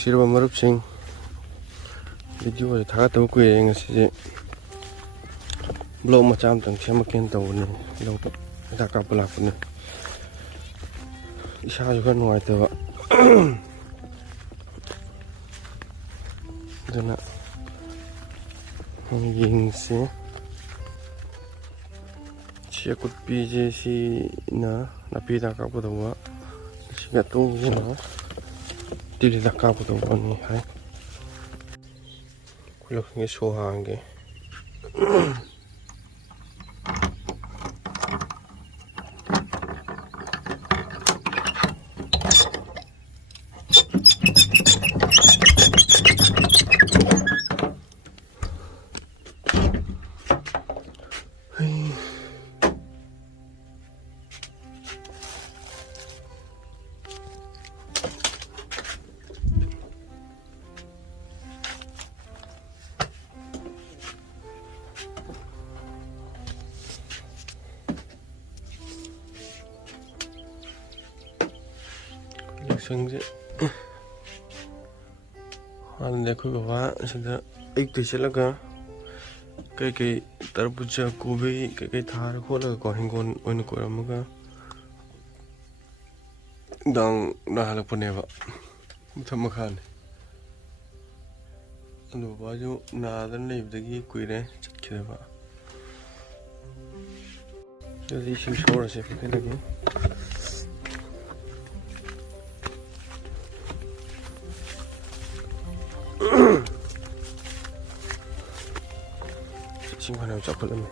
ꯅꯨꯡꯁꯤꯔꯕ ꯃꯔꯨꯞꯁꯤꯡ, ꯚꯤꯗꯤꯑꯣꯁꯦ ꯊꯥꯒꯠꯇꯕ ꯀꯨꯏꯔꯦ. ꯉꯁꯤꯁꯦ ꯕ꯭ꯂꯣꯛ ꯃꯆꯥ ꯑꯃꯇꯪ ꯁꯦꯝꯃꯛꯀꯦꯅ ꯇꯧꯕꯅꯦ. ꯂꯧꯗ ꯍꯤꯗꯥꯛ ꯀꯥꯞꯄ ꯂꯥꯛꯄꯅꯦ. ꯏꯁꯥꯁꯨ ꯈꯔ ꯅꯨꯡꯉꯥꯏꯇꯕ ꯑꯗꯨꯅ ꯌꯦꯡꯁꯦ. ꯁꯤ ꯑꯀꯨꯠꯄꯤꯁꯦ ꯁꯤꯅ ꯅꯥꯄꯤ ꯍꯤꯗꯥꯛ ꯀꯥꯞꯀꯗꯧꯕ, ꯁꯤꯒ ꯑꯇꯣꯡꯕꯁꯤꯅ ꯇꯤꯜ ꯍꯤꯗꯥꯛ ꯀꯥꯞꯀꯗꯧꯕꯅꯤ ꯍꯥꯏ. ꯈꯨꯠꯂꯛꯁꯤꯡꯁꯦ ꯁꯣ ꯍꯥꯡꯒꯦ. ꯂꯧꯁꯪꯁꯦ ꯍꯥꯟꯅꯗꯤ ꯑꯩꯈꯣꯏ ꯕꯕꯥ ꯑꯁꯤꯗ ꯑꯌꯨꯛꯇ ꯆꯠꯂꯒ ꯀꯩꯀꯩ ꯇꯔꯕꯨꯖꯥ, ꯀꯣꯕꯤ ꯀꯩꯀꯩ ꯊꯥꯔ ꯈꯣꯠꯂꯒꯀꯣ ꯍꯤꯡꯒꯣꯜ ꯑꯣꯏꯅ ꯀꯣꯏꯔꯝꯃꯒ ꯅꯨꯡꯗꯥꯡꯗ ꯍꯜꯂꯛꯄꯅꯦꯕ. ꯃꯊꯛ ꯃꯈꯥꯅꯤ. ꯑꯗꯨ ꯕꯕꯥꯁꯨ ꯅꯥꯗꯅ ꯂꯩꯕꯗꯒꯤ ꯀꯨꯏꯔꯦ ꯆꯠꯈꯤꯗꯕ. ꯑꯗꯨꯗꯤ ꯏꯁꯤꯡ ꯁꯧꯔꯁꯦ ꯄꯨꯈ꯭ꯔꯤꯗꯒꯤ. ꯏꯁꯤꯡ ꯐꯅꯌꯥꯝ ꯆꯥꯎꯈꯠꯂꯝꯃꯤ.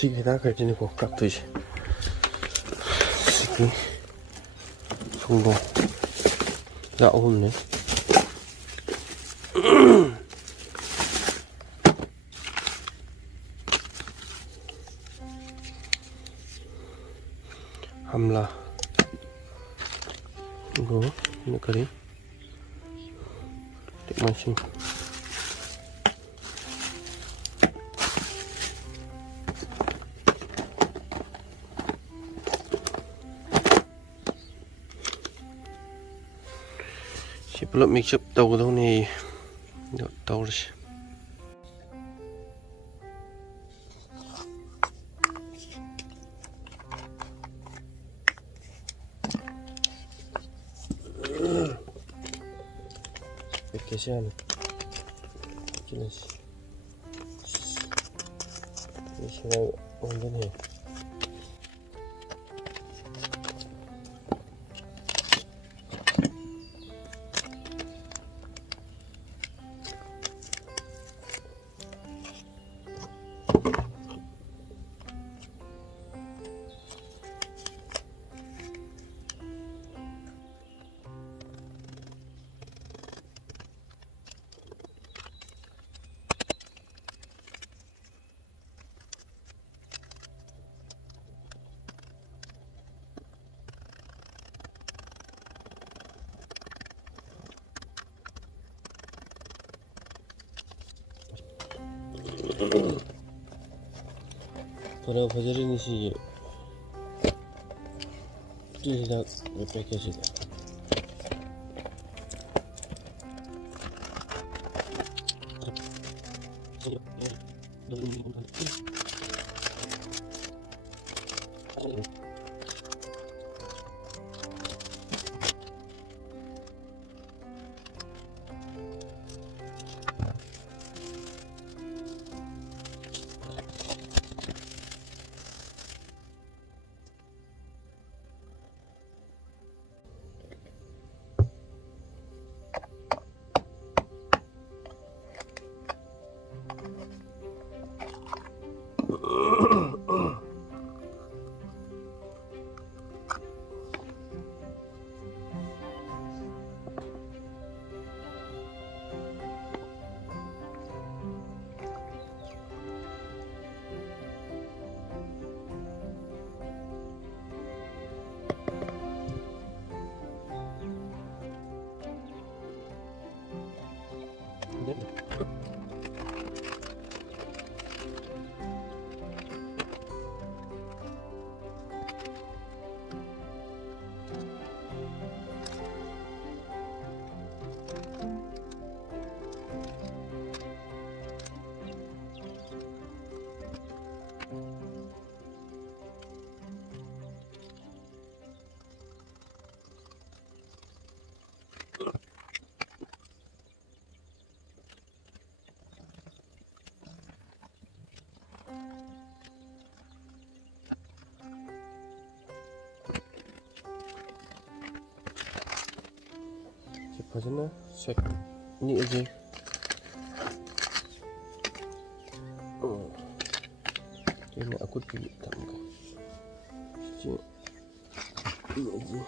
ꯁꯤꯒꯤ ꯍꯤꯗꯥꯛ ꯈꯔꯁꯤꯅꯤꯀꯣ ꯀꯥꯞꯇꯣꯏꯁꯦ. ꯁꯤꯒꯤ ꯁꯨꯡꯗꯣ ꯍꯤꯗꯥꯛ 3ꯅꯦ. ꯍꯝꯂꯥ ꯑꯗꯨꯒ ꯀꯔꯤ ꯇꯦꯛꯃꯥꯏꯁꯤꯡ. ꯁꯤ ꯄꯨꯂꯞ ꯃꯤꯛꯁꯑꯞ ꯇꯧꯒꯗꯧꯅꯦ. ꯑꯗꯨ ꯇꯧꯔꯁꯤ. ꯄꯦꯛꯀꯦꯠꯁꯦ ꯍꯥꯟꯅ ꯆꯤꯜꯂꯁꯤ. ꯁꯤꯗ ꯑꯣꯟꯗꯣꯏꯅꯦ. ꯐꯔ ꯐꯖꯔꯤꯅꯤ ꯁꯤꯒꯤ ꯍꯤꯗꯥꯛ ꯄꯦꯛꯀꯦꯠꯁꯤꯗ. fazenda sek ini aja ini aku pilih tambah ini aja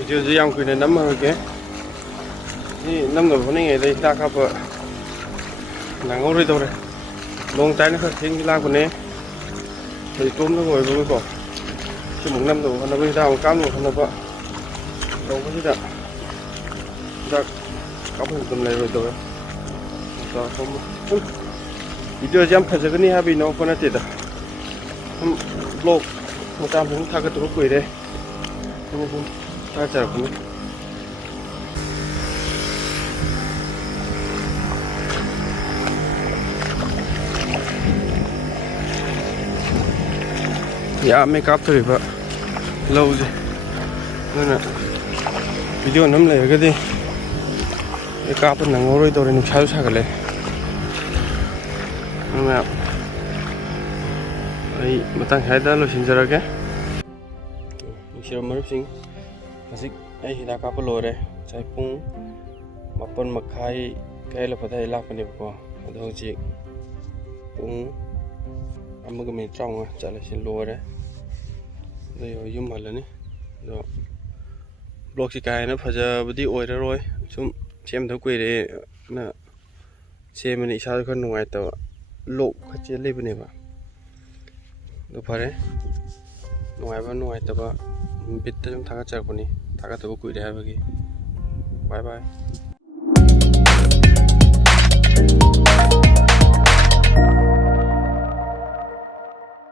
Video yang kena nama ke? นี่น้ำหนักคนนี้ไงเลยราคาเปหนังเอาเลยตัวเลยลงใจนะครับทิ้งที่ล่างคนนี้ไปตุ้มทั้งหมดไปก่อนชั่วโมงน้ำหนักคนนั้นไปดาวก้ามหนักคนนั้นก็ลงก็ที่จะก้ามถึงตรงไหนเลยตัวต่อผมวิดีโอจำเพจกันนี่ฮะพี่น้องคนนั้นติดอ่ะโลกมาตามถึงทางกระตุ้นกุยเลยนี่ผมถ้าจะผมอย่าไม่กลับตัวอีกปะlâu rồi nên là video nắm lại cái gì cái cáp nó ngồi rồi tôi nên sao sao cái này nhưng mà ấy mà tăng hai đó là xin ra cái mình xin masih ấy thì đã cáp rồi đấy trái pung mà pun mà khai cái là phải thay lạc cái này qua đâu chị pung ăn một cái miếng trong trả lại xin lúa đấy đây rồi zoom vào này rồi blog chỉ cái nó phải giờ video ôi đó rồi chúng xem thấu quỷ đấy nè xem mình sao con ngoài tàu lộ cái chuyện lên bên này mà được phải đấy ngoài tàu biết tới chúng ta cái chơi của này ta cái tàu quỷ đấy vậy bye bye